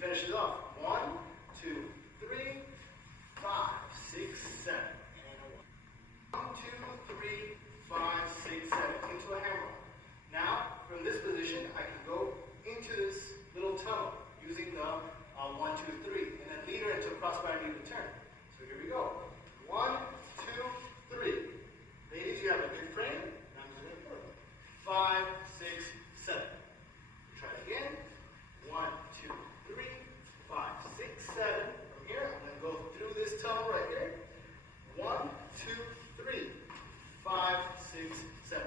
finish it off. 1, 2, 3, 5, 6, 7. 1, 2, 3, 5, 6, 7. Into a hammer. Now, from this position, I can go into this little tunnel using the 1, 2, 3, and then lead her into a crossbody knee return. So here we go. 1, 2, 3. Ladies, you have a good frame. Now I'm just going to put it. 5, 6, 7. Try it again. 1, 2, 3, 5, 6, 7. From here, I'm going to go through this tunnel right here. 1, 2, 3, 5, 6, 7.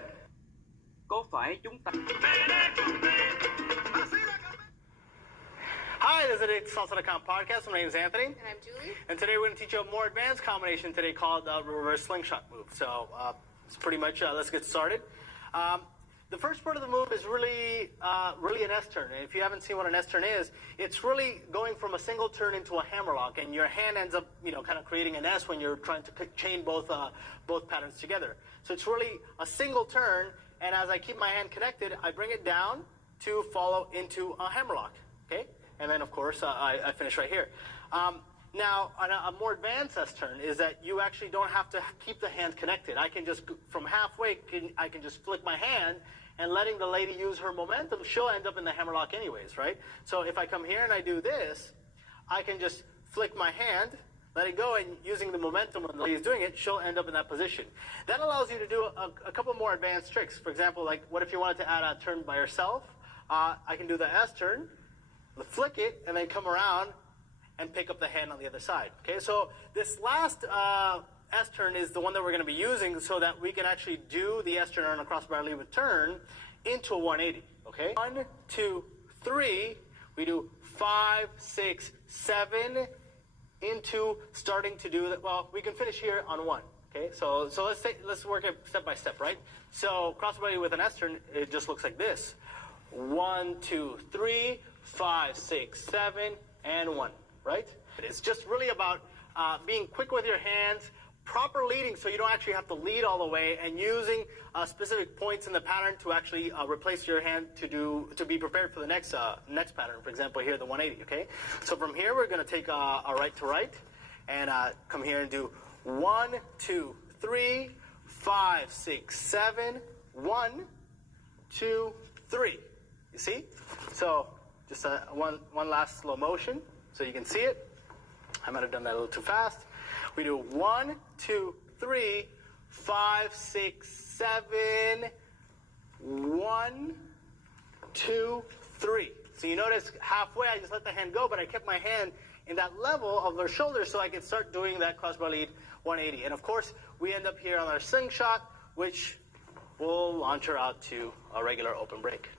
Có phải chúng ta... Hi, this is the Salsa.com podcast. My name is Anthony. And I'm Julie. And today we're going to teach you a more advanced combination today called the reverse slingshot move. So it's pretty much, let's get started. The first part of the move is really an S-turn. And if you haven't seen what an S-turn is, it's really going from a single turn into a hammerlock. And your hand ends up, kind of creating an S when you're trying to chain both patterns together. So it's really a single turn. And as I keep my hand connected, I bring it down to follow into a hammerlock. Okay? And then, of course, I finish right here. Now, a more advanced S-turn is that you actually don't have to keep the hand connected. I can just, from halfway, I can just flick my hand, and letting the lady use her momentum, she'll end up in the hammerlock anyways, right? So if I come here and I do this, I can just flick my hand, let it go, and using the momentum when the lady's doing it, she'll end up in that position. That allows you to do a couple more advanced tricks. For example, like what if you wanted to add a turn by yourself? I can do the S-turn, flick it, and then come around and pick up the hand on the other side. Okay, so this last S-turn is the one that we're going to be using so that we can actually do the S-turn on a crossbar lead turn into a 180. Okay, 1, 2, 3. We do 5, 6, 7 into starting to do that. Well, we can finish here on 1. Okay, so let's work it step by step, right? So crossbar lead with an S-turn, it just looks like this. 1, 2, 3, 5, 6, 7, and 1. Right? It's just really about being quick with your hands, proper leading so you don't actually have to lead all the way, and using specific points in the pattern to actually replace your hand to be prepared for the next pattern. For example, here the 180. Okay. So from here we're going to take a right to right, and come here and do 1, 2, 3, 5, 6, 7, 1, 2, 3. You see? So just one last slow motion. So you can see it. I might have done that a little too fast. We do 1, 2, 3, 5, 6, 7, 1, 2, 3. So you notice halfway I just let the hand go, but I kept my hand in that level of her shoulder so I can start doing that crossbar lead 180. And of course, we end up here on our slingshot, which will launch her out to a regular open break.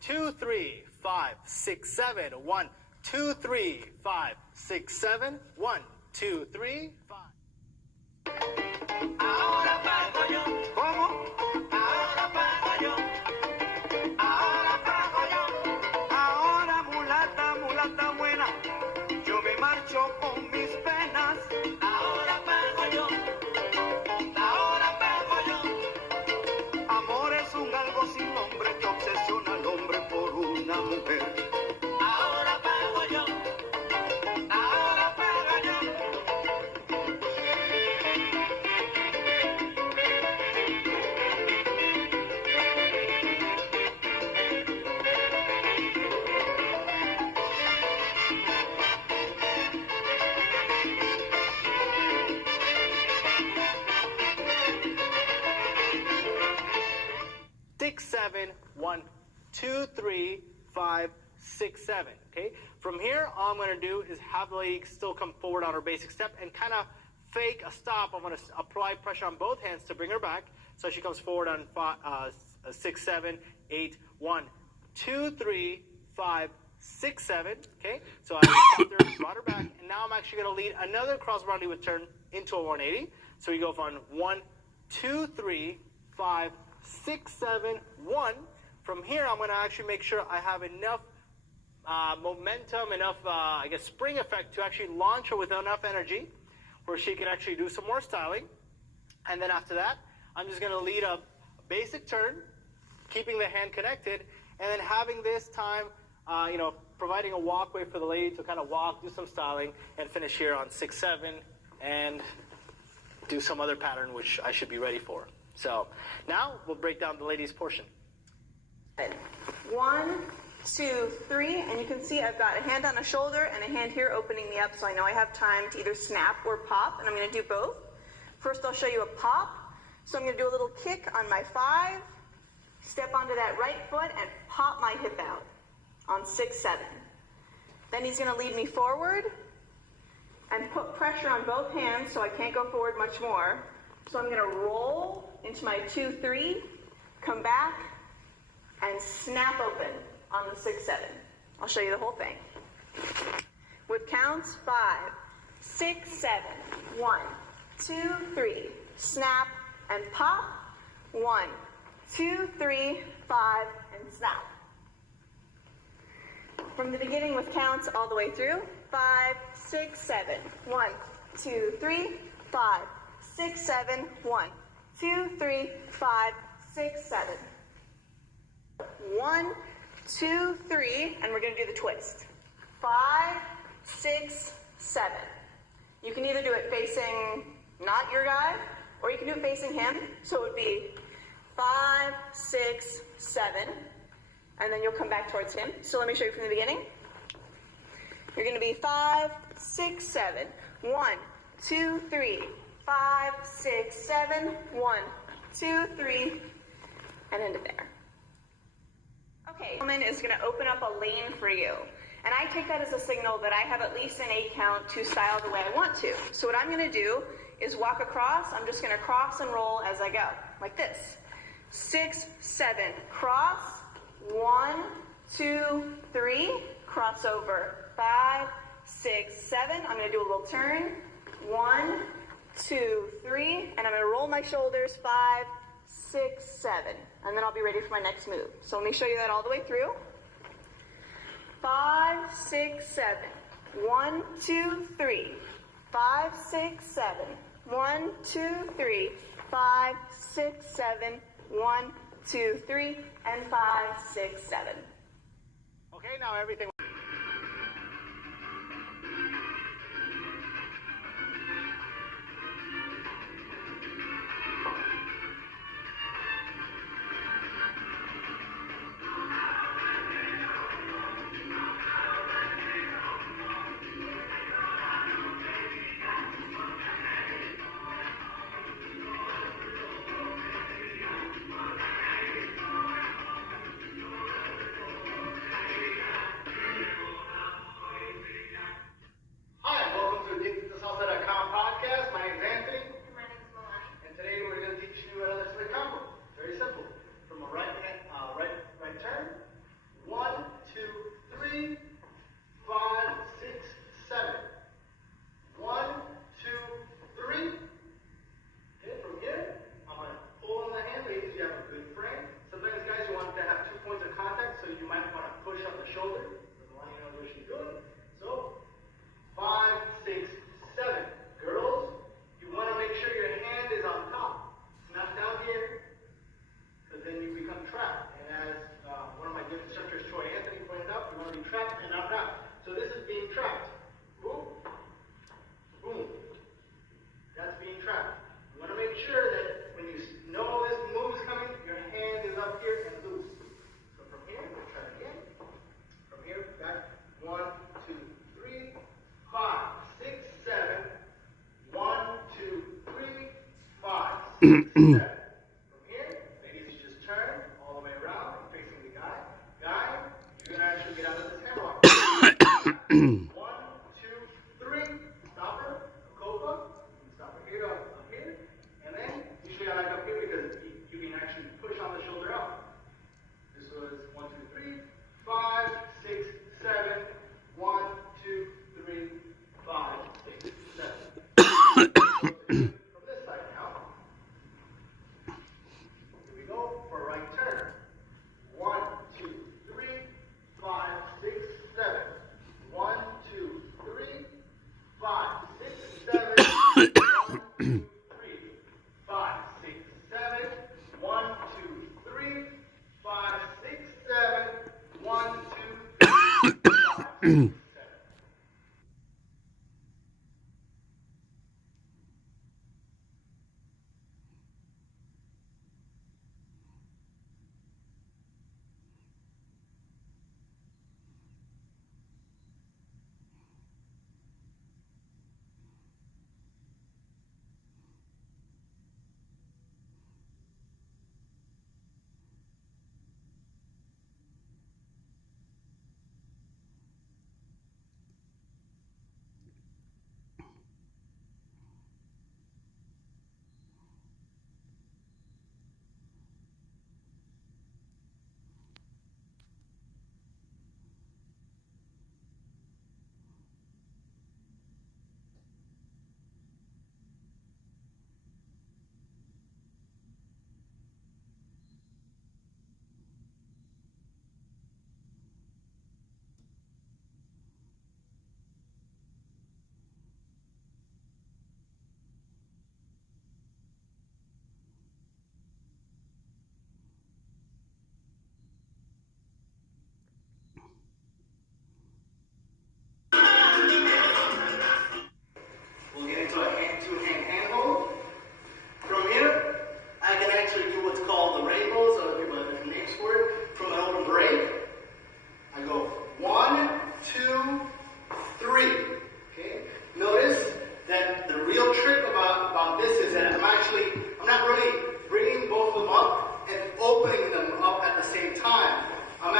2, 3, 5, 6, 7, 1, 2, 3, 5, 6, 7, 1, 2, 3, 5. Ahora pago yo. ¿Cómo? Ahora pago yo. Ahora pago yo. Ahora mulata, mulata buena. Yo me marcho con mis penas. Ahora pago yo. Ahora pago yo. Amor es un algo sin nombre que obsesiona al hombre por una mujer. Ahora pago yo. Ahora pago yo. 6, 7, 1, 2, 3, 5, 6, 7. Okay. From here, all I'm going to do is have the lady still come forward on her basic step and kind of fake a stop. I'm going to apply pressure on both hands to bring her back, so she comes forward on 6, 7, 8, 1, 2, 3, 5, 6, 7. Okay. So I stopped her, brought her back, and now I'm actually going to lead another crossbar lead with turn into a 180. So we go from 1, 2, 3, 5, 6, 7, 1. From here, I'm going to actually make sure I have enough momentum, enough, spring effect to actually launch her with enough energy where she can actually do some more styling. And then after that, I'm just going to lead a basic turn, keeping the hand connected, and then having this time, providing a walkway for the lady to kind of walk, do some styling, and finish here on 6-7, and do some other pattern which I should be ready for. So now we'll break down the ladies' portion. 1, 2, 3, and you can see I've got a hand on a shoulder and a hand here opening me up, so I know I have time to either snap or pop, and I'm going to do both. First, I'll show you a pop. So I'm going to do a little kick on my 5, step onto that right foot, and pop my hip out on 6-7. Then he's going to lead me forward and put pressure on both hands so I can't go forward much more. So I'm going to roll into my 2-3, come back, and snap open on the 6-7. I'll show you the whole thing. With counts, 5, 6, 7, 1, 2, 3, snap and pop, 1, 2, 3, 5, and snap. From the beginning with counts all the way through, 5, 6, 7, 1, 2, 3, 5, 6, 7, 1, 2, 3, 5, 6, 7. 1, 2, 3, and we're going to do the twist. 5, 6, 7. You can either do it facing not your guy, or you can do it facing him. So it would be 5, 6, 7, and then you'll come back towards him. So let me show you from the beginning. You're going to be 5, 6, 7, 1, 2, 3, 5, 6, 7, 1, 2, 3, and end it there. Okay, woman is going to open up a lane for you. And I take that as a signal that I have at least an 8 count to style the way I want to. So what I'm going to do is walk across. I'm just going to cross and roll as I go, like this. 6, 7, cross. 1, 2, 3, cross over. 5, 6, 7. I'm going to do a little turn. 1, 2, 3, and I'm going to roll my shoulders. 5, 6, 7, and then I'll be ready for my next move. So let me show you that all the way through. 5, 6, 7. 1, 2, 3. 5, 6, 7. 1, 2, 3. 5, 6, 7. 1, 2, 3, and 5, 6, 7. Okay, now everything. From here, ladies, you just turn all the way around and facing the guy. Guy, you're gonna actually get out of this hammerlock. 1, 2, 3. Stop her. Copa. Stop her here, up here. And then usually I like up here because you can actually push on the shoulder out. This was 1, 2, 3, 5, 6, 7. 1, 2, 3, 5, 6, 7. From this side now.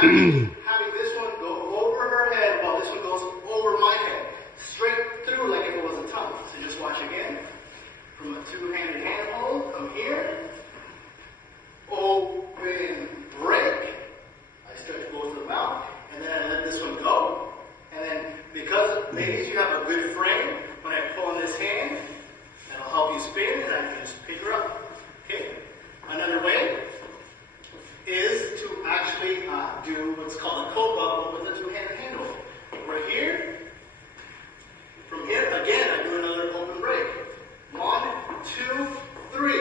actually having this one go over her head while this one goes over my head. Straight through like if it was a tongue. So just watch again. From a two-handed hand hold, come here. Open, break. I stretch both of them out. And then I let this one go. And then because, ladies, you have a good frame, when I pull on this hand, that'll help you spin and I can just pick her up. Okay? Another way is to actually do what's called a copa with a two-handed handle. Right here. From here, again, I do another open break. 1, 2, 3.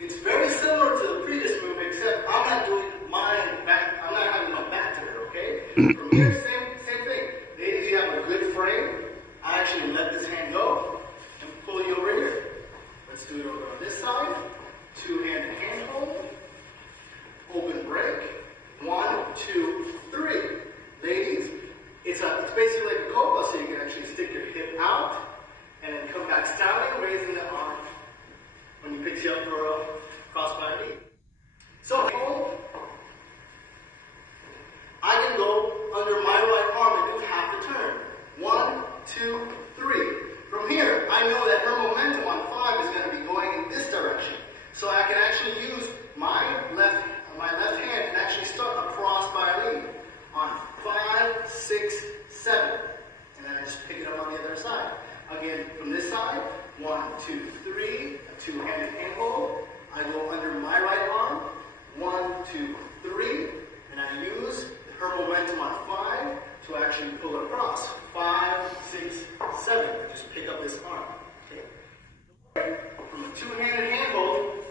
It's very similar to the previous move, except I'm not doing mine back. I'm not having my back to her, okay? From here, same thing. Ladies, you have a good frame. I actually let this hand go and pull you over here. Let's do it over on this side. Two-handed hand hold. Open break. 1, 2, 3. Ladies, it's basically like a copa, so you can actually stick your hip out and then come back standing, raising the arm when he picks you up for a cross-body lead. So hold. I can go under my right arm and do half the turn. 1, 2, 3. From here, I know that her momentum on 5 is going to be going in this direction. So I can actually use my left hand and actually start a cross-body lead on 5, 6, 7. And then I just pick it up on the other side. Again, from this side, 1, 2, 3, a two-handed hand hold. I go under my right arm, 1, 2, 3, and I use her momentum on 5 to actually pull her across. 5, 6, 7. Just pick up this arm. Okay. From a two-handed hand hold,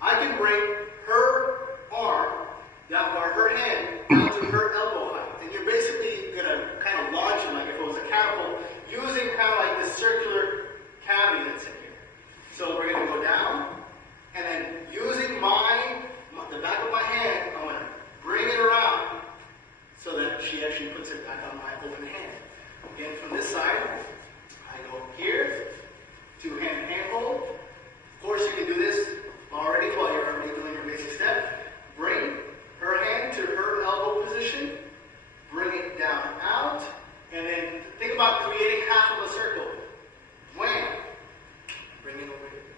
I can bring her arm down or her hand down to her elbow height. And you're basically gonna kind of launch it like if it was a catapult, using kind of like this circular cavity that's in here. So we're gonna go down, and then using the back of my hand, I'm gonna bring it around so that she actually puts it back on my open hand. Again, from this side, I go here, two-hand hand hold. Of course, you can do this already while you're already doing your basic step. Bring her hand to her elbow position, bring it down out, and then think about creating half of a circle. Wham! Bring it over here.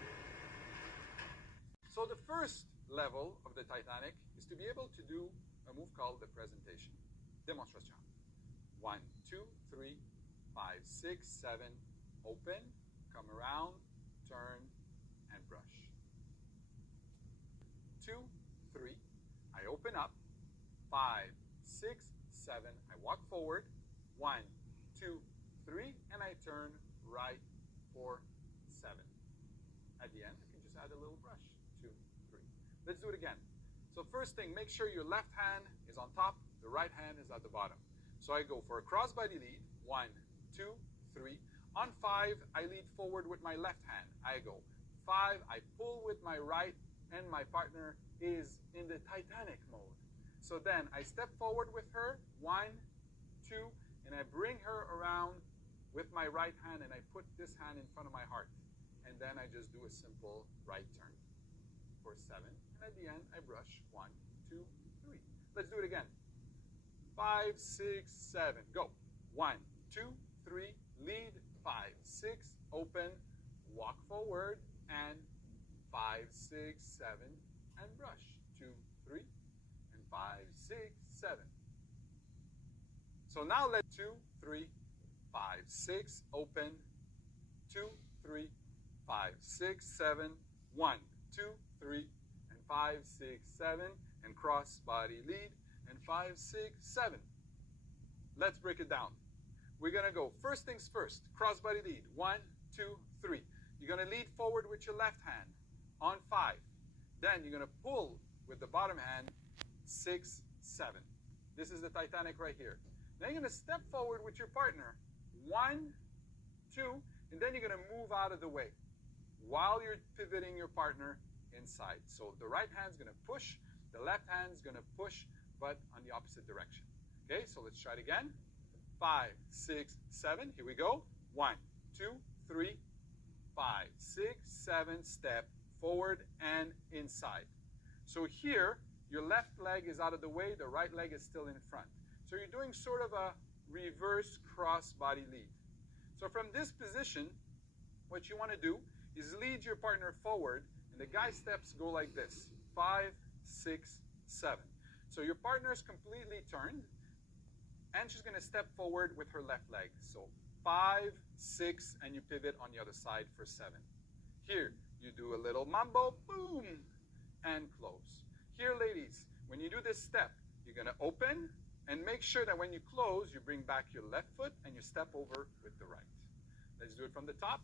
So the first level of the Titanic is to be able to do a move called the presentation. Demonstration. 1, 2, 3, 5, 6, 7. Open, come around, turn, and brush. 2, 3. I open up. 5, 6, 7. I walk forward. 1, 2, 3, and I turn right, 4, 7. At the end, I can just add a little brush. 2, 3. Let's do it again. So first thing, make sure your left hand is on top, the right hand is at the bottom. So I go for a crossbody lead. 1, 2, 3. On 5, I lead forward with my left hand. I go 5, I pull with my right, and my partner is in the Titanic mode. So then I step forward with her, 1, 2, and I bring her around with my right hand, and I put this hand in front of my heart. And then I just do a simple right turn for 7. And at the end, I brush 1, 2, 3. Let's do it again. 5, 6, 7. Go. 1, 2, 3. Lead. 5, 6. Open. Walk forward. And 5, 6, 7. And brush. 2, 3. And 5, 6, 7. So now let's 2, 3, 5, 6. Open. 2, 3, 5, 6, 7. 1, 2, 3. And 5, 6, 7. And cross body lead. And 5, 6, 7. Let's break it down. We're going to go first things first. Crossbody lead. 1, 2, 3. You're going to lead forward with your left hand on 5. Then you're going to pull with the bottom hand 6, 7. This is the Titanic right here. Then you're going to step forward with your partner. 1, 2, and then you're going to move out of the way while you're pivoting your partner inside. So the right hand's going to push, the left hand's going to push, but on the opposite direction. Okay, so let's try it again. 5, 6, 7. Here we go. 1, 2, 3, 5, 6, 7. Step forward and inside. So here, Your left leg is out of the way, the right leg is still in front. So you're doing sort of a reverse cross body lead. So from this position, what you want to do is lead your partner forward, and the guy steps go like this. 5, 6, 7. So your partner is completely turned, and she's going to step forward with her left leg. So 5, 6, and you pivot on the other side for 7. Here, you do a little mambo, boom, and close. Here, ladies, when you do this step, you're going to open, and make sure that when you close, you bring back your left foot, and you step over with the right. Let's do it from the top.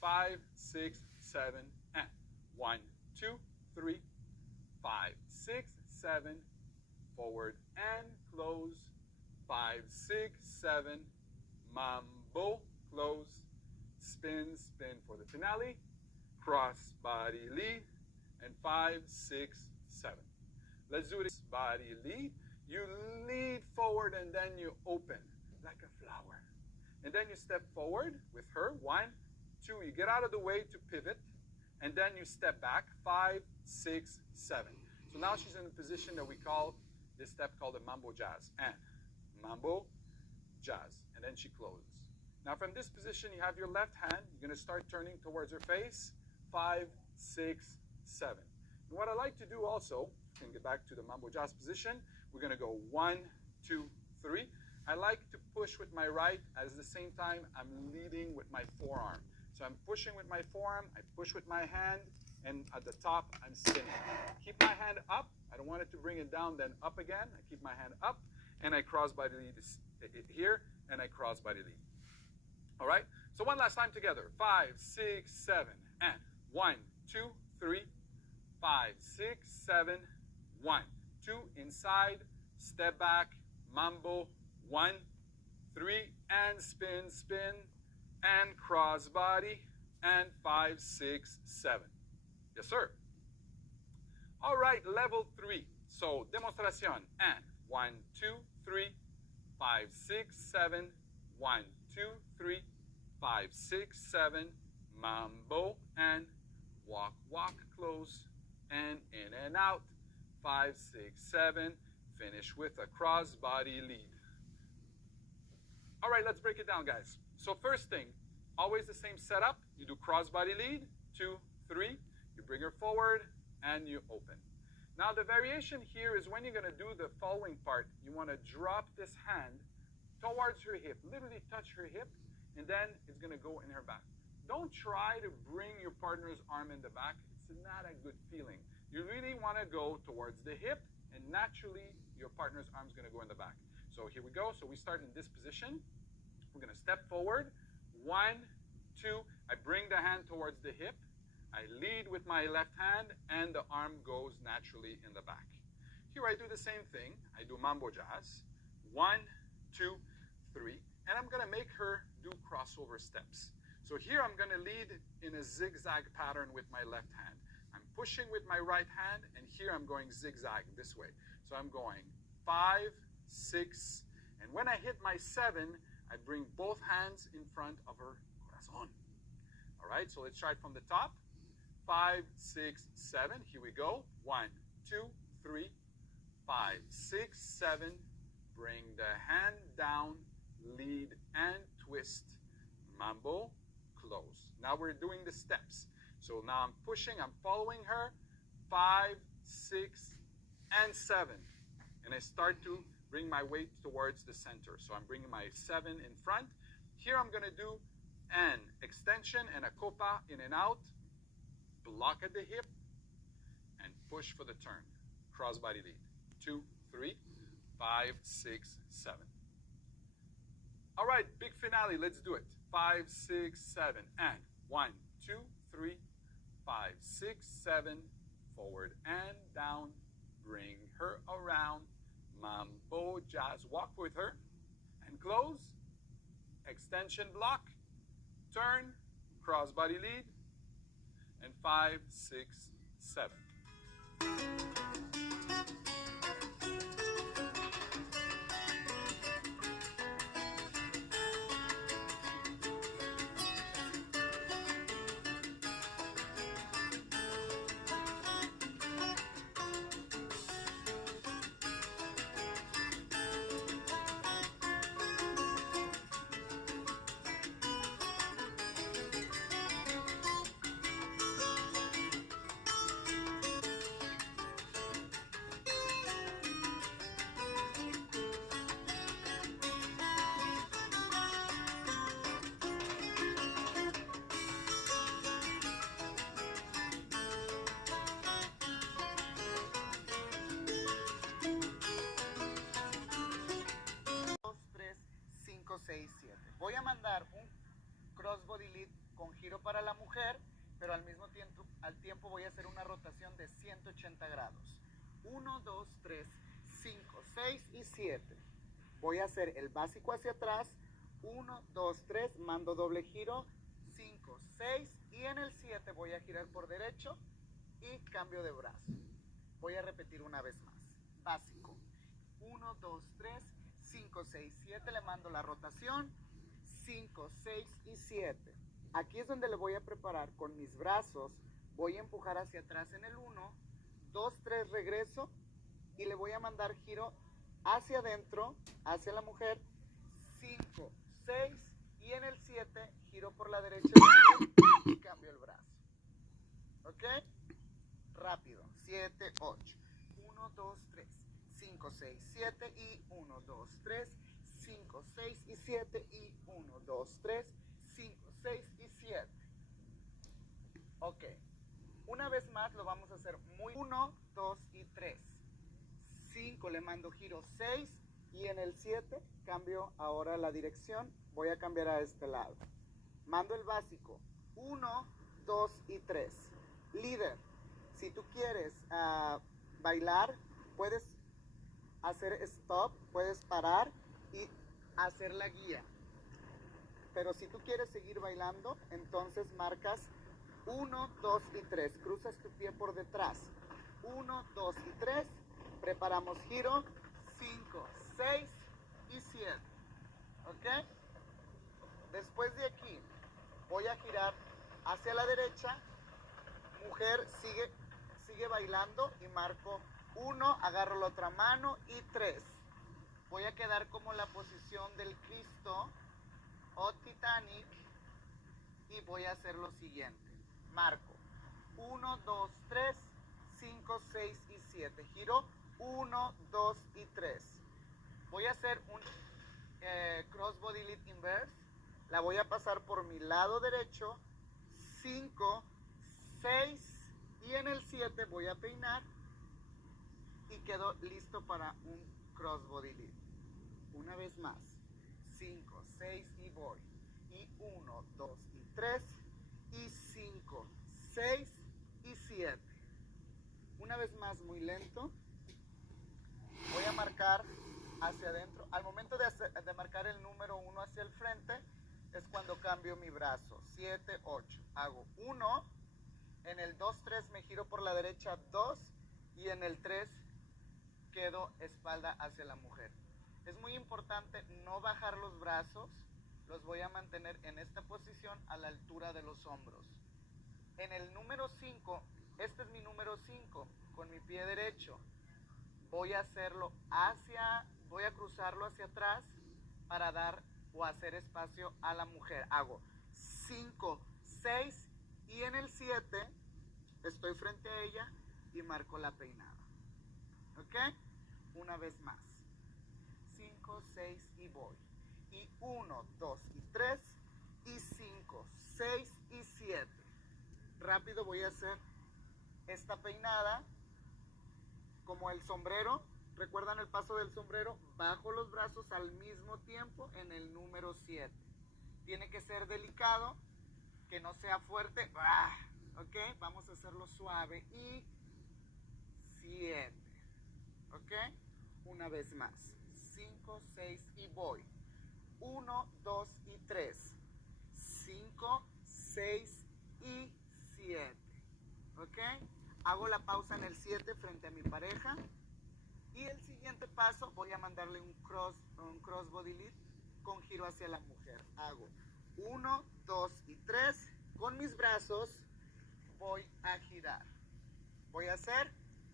5, 6, 7, and 1, 2, 3, 5, 6, 7, forward and close. 5, 6, 7, mambo, close, spin, spin for the finale, cross body lead, and 5, 6, 7. Let's do this body lead. You lead forward and then you open like a flower. And then you step forward with her. 1, 2, you get out of the way to pivot, and then you step back. 5, 6, 7. So now she's in the position that we call this step called the mambo jazz. And mambo jazz. And then she closes. Now from this position, you have your left hand. You're going to start turning towards her face. 5, 6, 7. And what I like to do also, you can get back to the mambo jazz position. We're going to go 1, 2, 3. I like to push with my right. At the same time, I'm leading with my forearm. So I'm pushing with my forearm. I push with my hand. And at the top, I'm spinning. Keep my hand up. I don't want it to bring it down, then up again. I keep my hand up, and I cross body lead here, and I cross body lead. All right? So one last time together. 5, 6, 7, and 1, 2, 3, 5, 6, 7, 1, 2, inside, step back, mambo, 1, 3, and spin, spin, and cross body, and 5, 6, 7. Yes, sir. All right, level 3. So, demonstración. And 1, 2, 3, 5, 6, 7. 1, 2, 3, 5, 6, 7. Mambo and walk, walk, close, and in and out. 5, 6, 7. Finish with a cross body lead. All right, let's break it down, guys. So first thing, always the same setup. You do cross body lead, 2, 3. You bring her forward, and you open. Now, the variation here is when you're going to do the following part, you want to drop this hand towards her hip, literally touch her hip, and then it's going to go in her back. Don't try to bring your partner's arm in the back. It's not a good feeling. You really want to go towards the hip, and naturally, your partner's arm is going to go in the back. So here we go. So we start in this position. We're going to step forward. 1, 2. I bring the hand towards the hip. I lead with my left hand, and the arm goes naturally in the back. Here I do the same thing. I do mambo jazz. 1, 2, 3. And I'm going to make her do crossover steps. So here I'm going to lead in a zigzag pattern with my left hand. I'm pushing with my right hand, and here I'm going zigzag this way. So I'm going 5, 6, and when I hit my 7, I bring both hands in front of her corazón. All right, so let's try it from the top. 5, 6, 7. Here we go. 1, 2, 3, 5, 6, 7. Bring the hand down, lead and twist. Mambo, close. Now we're doing the steps. So now I'm pushing, I'm following her. 5, 6, and 7. And I start to bring my weight towards the center. So I'm bringing my 7 in front. Here I'm going to do an extension and a copa in and out. Block at the hip, and push for the turn. Cross body lead. 2, 3, 5, 6, 7. All right, big finale. Let's do it. 5, 6, 7, and 1, 2, 3, 5, 6, 7. Forward and down. Bring her around. Mambo jazz. Walk with her and close. Extension block. Turn. Cross body lead. And 5, 6, 7. Voy a mandar un crossbody lead con giro para la mujer, pero al mismo tiempo voy a hacer una rotación de 180 grados. 1, 2, 3, 5, 6 y 7. Voy a hacer el básico hacia atrás. 1, 2, 3, mando doble giro. 5, 6 y en el 7 voy a girar por derecho y cambio de brazo. Voy a repetir una vez más. Básico. 1, 2, 3, 5, 6, 7. Le mando la rotación. 5, 6 y 7. Aquí es donde le voy a preparar con mis brazos. Voy a empujar hacia atrás en el 1, 2, 3, regreso y le voy a mandar giro hacia adentro, hacia la mujer. 5, 6 y en el 7 giro por la derecha y cambio el brazo. ¿Ok? Rápido. 7, 8. 1, 2, 3, 5, 6, 7 y 1, 2, 3, 5, 6 y 7 y 1, 2, 3, 5, 6 y 7. Ok. Una vez más lo vamos a hacer muy 1, 2 y 3. 5 le mando giro 6 y en el 7 cambio ahora la dirección. Voy a cambiar a este lado. Mando el básico. 1, 2 y 3. Líder, si tú quieres bailar, puedes hacer stop, puedes parar y hacer la guía. Pero si tú quieres seguir bailando, entonces marcas 1, 2 y 3. Cruzas tu pie por detrás. 1, 2 y 3. Preparamos giro. 5, 6 y 7. ¿Ok? Después de aquí, voy a girar hacia la derecha. Mujer sigue bailando y marco 1, agarro la otra mano y 3. Voy a quedar como la posición del Cristo o Titanic y voy a hacer lo siguiente. Marco 1, 2, 3, 5, 6 y 7. Giro 1, 2 y 3. Voy a hacer un crossbody lead inverse. La voy a pasar por mi lado derecho. 5, 6 y en el 7 voy a peinar y quedo listo para un crossbody lead. Una vez más. 5, 6 y voy. Y 1, 2 y 3 y 5, 6 y 7. Una vez más, muy lento. Voy a marcar hacia adentro. Al momento de marcar el número 1 hacia el frente es cuando cambio mi brazo. 7, 8. Hago 1. En el 2, 3 me giro por la derecha 2 y en el 3 quedo espalda hacia la mujer. Es muy importante no bajar los brazos. Los voy a mantener en esta posición a la altura de los hombros. En el número 5, este es mi número 5, con mi pie derecho. Voy a cruzarlo hacia atrás para dar o hacer espacio a la mujer. Hago 5, 6 y en el 7 estoy frente a ella y marco la peinada. ¿Ok? Una vez más. 5, 6 y voy. Y 1, 2 y 3 y 5, 6 y 7. Rápido voy a hacer esta peinada como el sombrero. ¿Recuerdan el paso del sombrero? Bajo los brazos al mismo tiempo en el número 7. Tiene que ser delicado, que no sea fuerte. ¿Ok? Vamos a hacerlo suave. Y 7. ¿Ok? Una vez más. 5, 6 y voy. 1, 2 y 3. 5, 6 y 7. ¿Ok? Hago la pausa en el 7 frente a mi pareja. Y el siguiente paso voy a mandarle un crossbody lead con giro hacia la mujer. Hago 1, 2 y 3. Con mis brazos voy a girar. Voy a hacer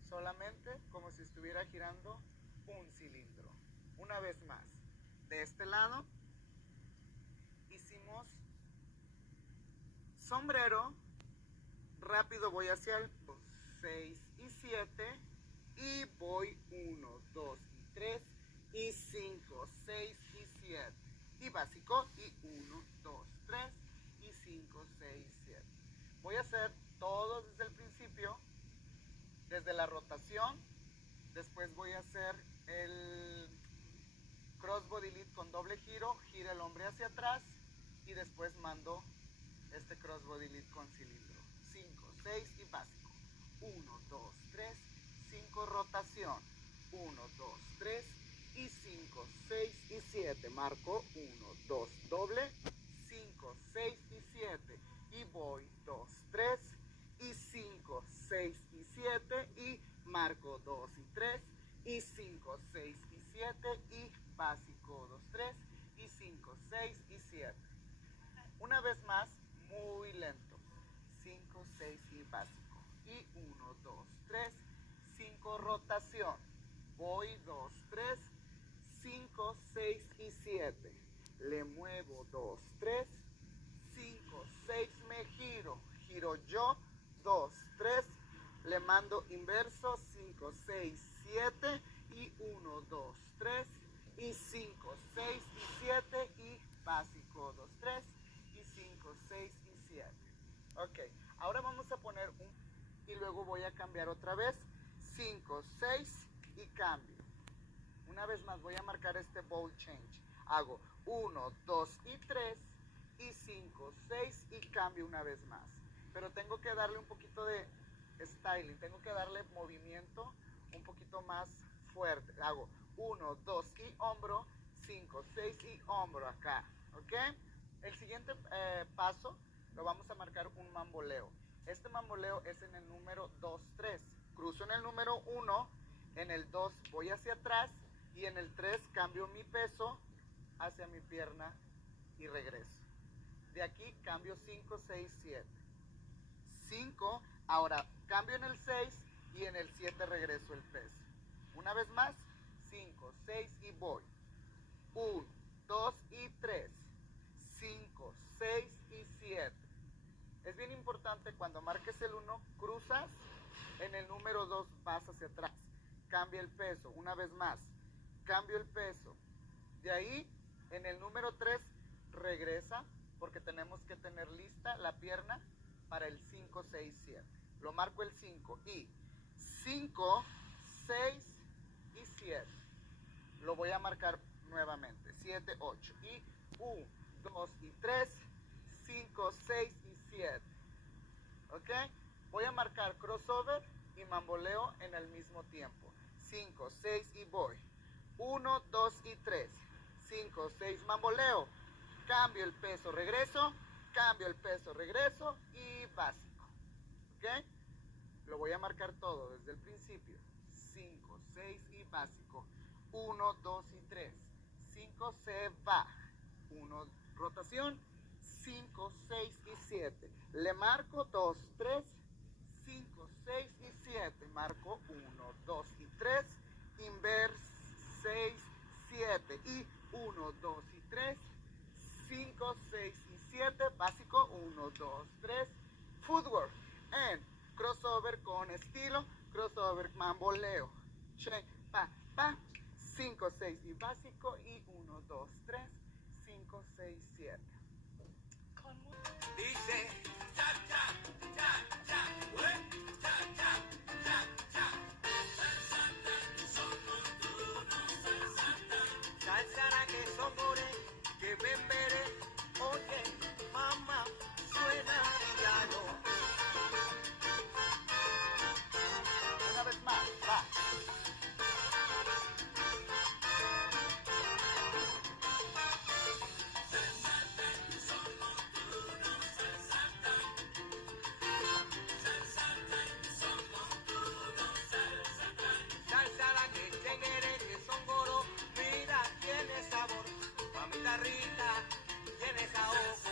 solamente como si estuviera girando un cilindro. Una vez más. De este lado hicimos sombrero. Rápido voy hacia el 6 y 7 y voy 1, 2 y 3 y 5, 6 y 7 y básico y 1, 2, 3 y 5, 6, 7. Voy a hacer todo desde el principio, desde la rotación. Después voy a hacer el crossbody lead con doble giro, gira el hombre hacia atrás y después mando este crossbody lead con cilindro. 5, 6 y básico. 1, 2, 3, 5, rotación. 1, 2, 3 y 5, 6 y 7. Marco 1, 2, doble. 5, 6 y 7. Y voy 2, 3 y 5, 6 y 7. Y marco 2 y 3 y 5, 6 y 7. Y básico 2, 3 y 5, 6 y 7. Una vez más, muy lento. 5, 6 y básico. Y 1, 2, 3, 5, rotación. Voy 2, 3, 5, 6 y 7. Le muevo 2, 3, 5, 6, me giro. Giro yo, 2, 3. Le mando inverso, 5, 6, 7. Y 1, 2, 3. Y 5, 6 y 7. Y básico 2, 3. Y 5, 6 y 7. Ok, ahora vamos a poner un... Y luego voy a cambiar otra vez. 5, 6 y cambio. Una vez más voy a marcar este ball change. Hago 1, 2 y 3. Y 5, 6 y cambio una vez más. Pero tengo que darle un poquito de styling. Tengo que darle movimiento un poquito más fuerte. Hago 1, 2 y hombro. 5, 6 y hombro acá. ¿Ok? El siguiente paso lo vamos a marcar un mamboleo. Este mamboleo es en el número 2, 3. Cruzo en el número 1, en el 2 voy hacia atrás y en el 3 cambio mi peso hacia mi pierna y regreso. De aquí cambio 5, 6, 7. 5, ahora cambio en el 6 y en el 7 regreso el peso. Una vez más, 5, 6 y voy. 1, 2 y 3. 5, 6 y 7. Es bien importante cuando marques el 1, cruzas, en el número 2 vas hacia atrás, cambia el peso, una vez más, cambio el peso. De ahí, en el número 3, regresa, porque tenemos que tener lista la pierna para el 5, 6, 7. Lo marco el 5 y 5, 6 y 7. Lo voy a marcar nuevamente, 7, 8 y 1, 2 y 3, 5, 6 y 7. ¿Ok? Voy a marcar crossover y mamboleo en el mismo tiempo. 5, 6 y voy. 1, 2 y 3. 5, 6, mamboleo. Cambio el peso, regreso. Cambio el peso, regreso. Y básico. ¿Ok? Lo voy a marcar todo desde el principio. 5, 6 y básico. 1, 2 y 3. 5, se va. 1, rotación. 5, 6 y 7. Le marco 2, 3, 5, 6 y 7. Marco 1, 2 y 3. Inverse 6, 7. Y 1, 2 y 3. 5, 6 y 7. Básico 1, 2, 3. Footwork. En crossover con estilo. Crossover mamboleo. Che, pa, pa. 5, 6 y básico. Y 1, 2, 3. 5, 6, 7. Dice cha cha cha cha, cha cha cha cha. Salsa, somos unos salsa. Salsa que somos que bembere. Oye, mamá, suena piano. Una vez más, va. Rica, tiene sabor, mamita rica, tiene sabor.